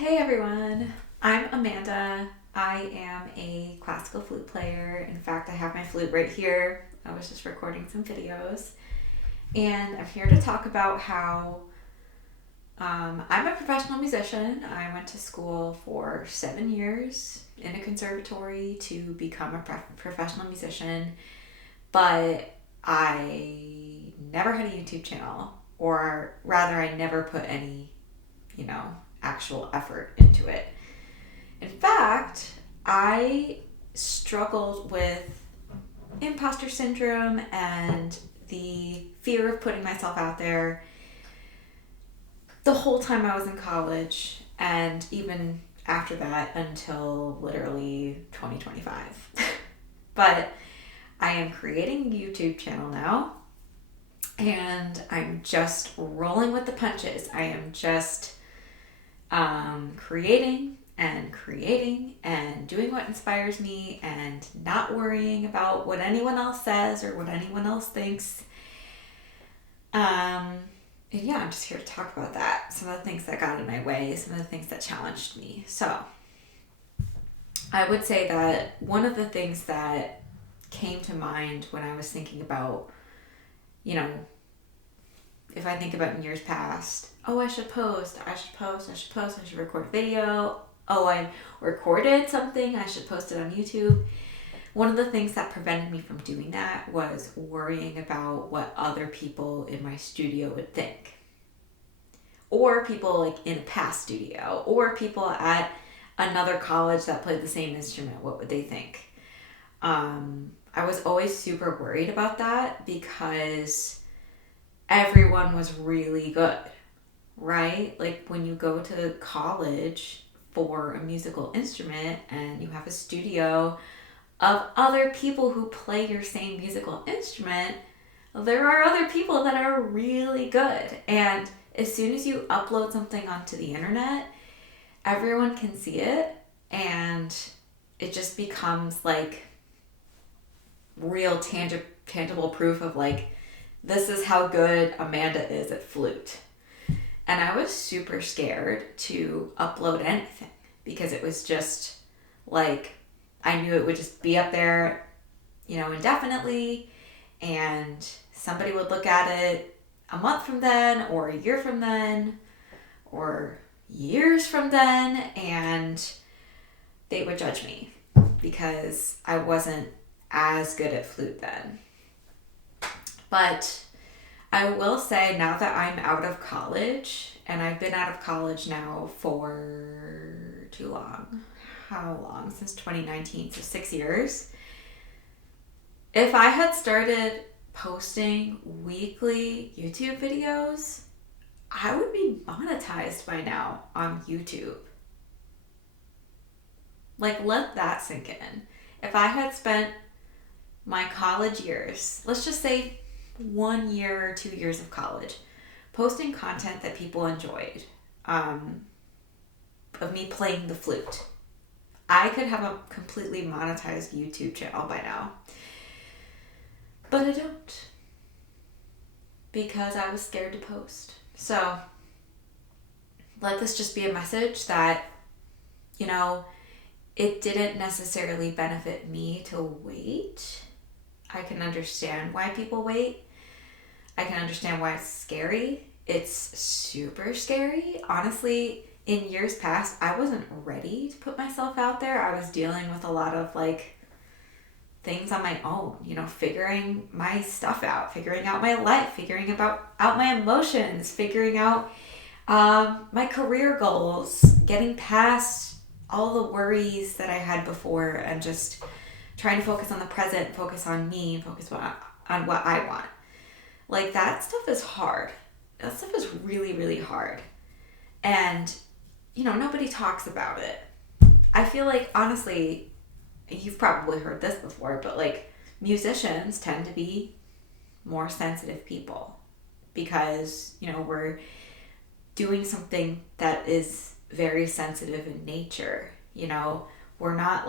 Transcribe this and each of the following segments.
Hey everyone, I'm Amanda. I am a classical flute player. In fact, I have my flute right here. I was just recording some videos. And I'm here to talk about how I'm a professional musician. I went to school for 7 years in a conservatory to become a professional musician, but I never had a YouTube channel, or rather, I never put any, you know, actual effort into it. In fact, I struggled with imposter syndrome and the fear of putting myself out there the whole time I was in college, and even after that until literally 2025. But I am creating a YouTube channel now, and I'm just rolling with the punches. I am just creating and doing what inspires me and not worrying about what anyone else says or what anyone else thinks. And yeah, I'm just here to talk about that. Some of the things that got in my way, some of the things that challenged me. So I would say that one of the things that came to mind when I was thinking about, you know, if I think about in years past, I should record a video. I recorded something, I should post it on YouTube. One of the things that prevented me from doing that was worrying about what other people in my studio would think. Or people like in a past studio, or people at another college that played the same instrument, what would they think? I was always super worried about that because everyone was really good, right? Like when you go to college for a musical instrument and you have a studio of other people who play your same musical instrument, there are other people that are really good. And as soon as you upload something onto the internet, everyone can see it, and it just becomes like real tangible proof of like, this is how good Amanda is at flute. And I was super scared to upload anything because it was just like, I knew it would just be up there, indefinitely, and somebody would look at it a month from then, or a year from then, or years from then, and they would judge me because I wasn't as good at flute then. But I will say, now that I'm out of college, and I've been out of college now for too long. How long? Since 2019, so 6 years. If I had started posting weekly YouTube videos, I would be monetized by now on YouTube. Like, let that sink in. If I had spent my college years, let's just say 1 year or 2 years of college, posting content that people enjoyed, of me playing the flute, I could have a completely monetized YouTube channel by now. But I don't, because I was scared to post. So let this just be a message that, it didn't necessarily benefit me to wait. I can understand why people wait. I can understand why it's scary. It's super scary. Honestly, in years past, I wasn't ready to put myself out there. I was dealing with a lot of things on my own, figuring my stuff out, figuring out my life, figuring out my emotions, figuring out my career goals, getting past all the worries that I had before, and just trying to focus on the present, focus on me, and focus on what I want. Like, that stuff is hard. That stuff is really, really hard. And, nobody talks about it. I feel like, honestly, you've probably heard this before, but musicians tend to be more sensitive people because, we're doing something that is very sensitive in nature. We're not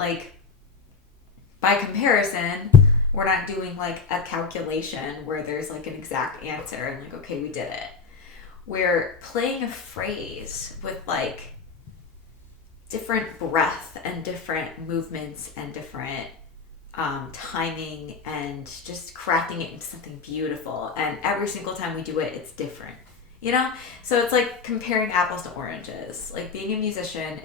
by comparison, we're not doing a calculation where there's an exact answer and okay, we did it. We're playing a phrase with different breath and different movements and different timing and just crafting it into something beautiful. And every single time we do it, it's different, you know? So it's like comparing apples to oranges. Like being a musician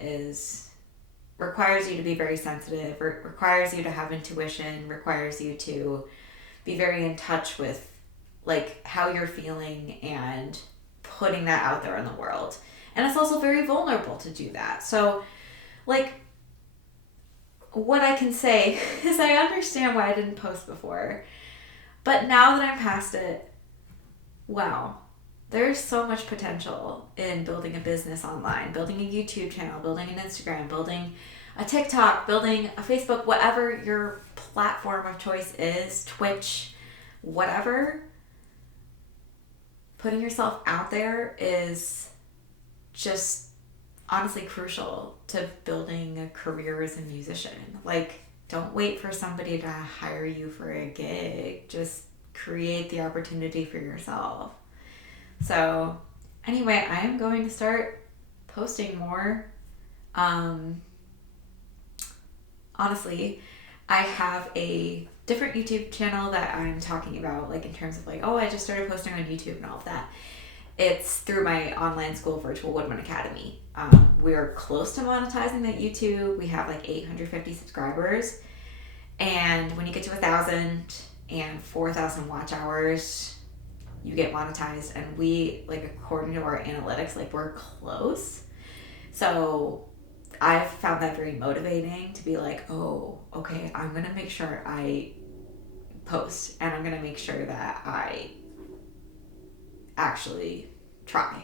requires you to be very sensitive, requires you to have intuition, requires you to be very in touch with like how you're feeling and putting that out there in the world. And it's also very vulnerable to do that. So like what I can say is I understand why I didn't post before. But now that I'm past it, wow, there's so much potential in building a business online, building a YouTube channel, building an Instagram, building a TikTok, building a Facebook, whatever your platform of choice is, Twitch, whatever. Putting yourself out there is just honestly crucial to building a career as a musician. Like, don't wait for somebody to hire you for a gig. Just create the opportunity for yourself. So anyway, I am going to start posting more. Honestly, I have a different YouTube channel that I'm talking about, like in terms of like, oh, I just started posting on YouTube and all of that. It's through my online school, Virtual Woodwind Academy. We're close to monetizing that YouTube. We have like 850 subscribers. And when you get to 1,000 and 4,000 watch hours, you get monetized. And we, like, according to our analytics, like, we're close. So I've found that very motivating to be like, oh, okay, I'm going to make sure I post and I'm going to make sure that I actually try,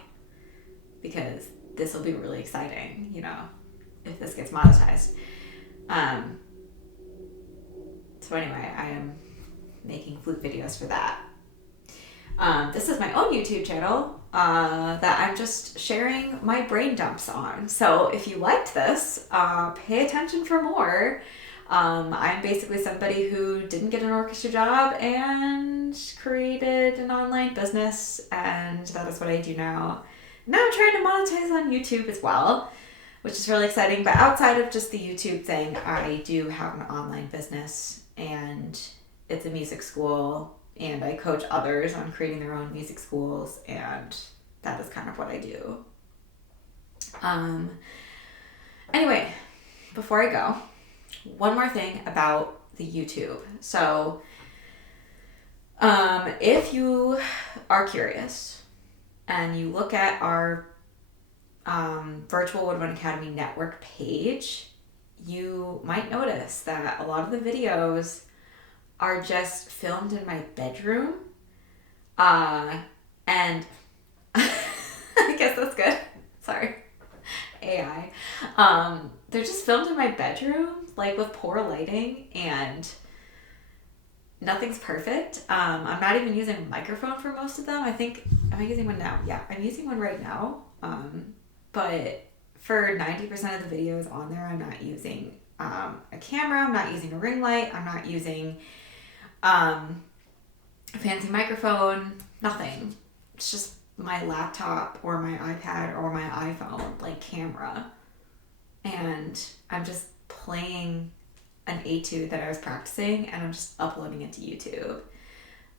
because this will be really exciting, you know, if this gets monetized. So anyway, I am making flute videos for that. This is my own YouTube channel that I'm just sharing my brain dumps on. So if you liked this, pay attention for more. I'm basically somebody who didn't get an orchestra job and created an online business, and that is what I do now. Now I'm trying to monetize on YouTube as well, which is really exciting. But outside of just the YouTube thing, I do have an online business, and it's a music school, and I coach others on creating their own music schools, and that is kind of what I do. Anyway, before I go, one more thing about the YouTube. So, if you are curious and you look at our Virtual Woodwind Academy network page, you might notice that a lot of the videos are just filmed in my bedroom. And I guess that's good. Sorry. AI. They're just filmed in my bedroom, like with poor lighting, and nothing's perfect. I'm not even using a microphone for most of them. Am I using one now? Yeah, I'm using one right now. But for 90% of the videos on there, I'm not using a camera. I'm not using a ring light. I'm not using a fancy microphone. Nothing. It's just my laptop or my iPad or my iPhone, like, camera. And I'm just playing an etude that I was practicing, and I'm just uploading it to YouTube.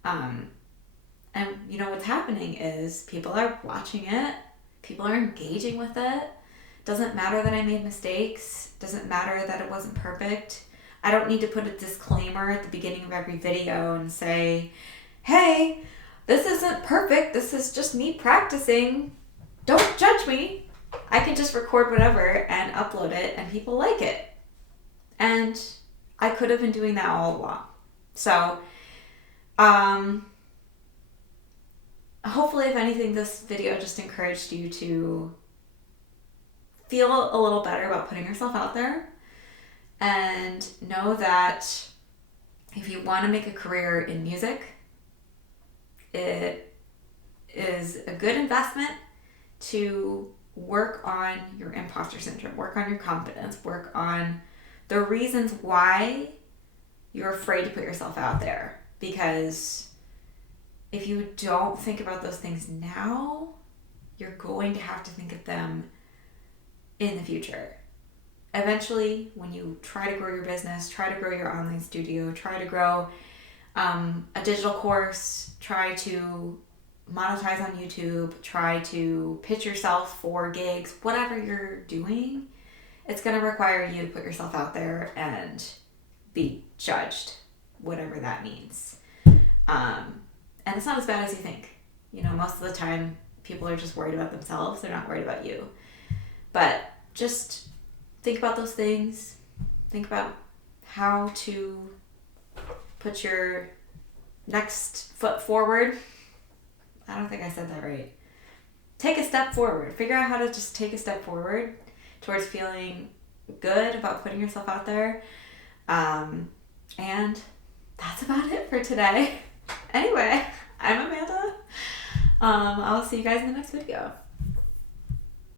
And you know what's happening is people are watching it, people are engaging with it. Doesn't matter that I made mistakes, doesn't matter that it wasn't perfect. I don't need to put a disclaimer at the beginning of every video and say, hey, this isn't perfect, this is just me practicing, don't judge me. I can just record whatever and upload it, and people like it. And I could have been doing that all along. So, hopefully, if anything, this video just encouraged you to feel a little better about putting yourself out there, and know that if you want to make a career in music, it is a good investment to work on your imposter syndrome, work on your confidence, work on the reasons why you're afraid to put yourself out there. Because if you don't think about those things now, you're going to have to think of them in the future. eventually, when you try to grow your business, try to grow your online studio, try to grow a digital course, try to monetize on YouTube, try to pitch yourself for gigs, whatever you're doing, it's going to require you to put yourself out there and be judged, whatever that means. And it's not as bad as you think. You know, most of the time, people are just worried about themselves. They're not worried about you. But just think about those things. Think about how to put your next foot forward. I don't think I said that right. Take a step forward. Figure out how to just take a step forward towards feeling good about putting yourself out there. And that's about it for today. Anyway, I'm Amanda. I'll see you guys in the next video.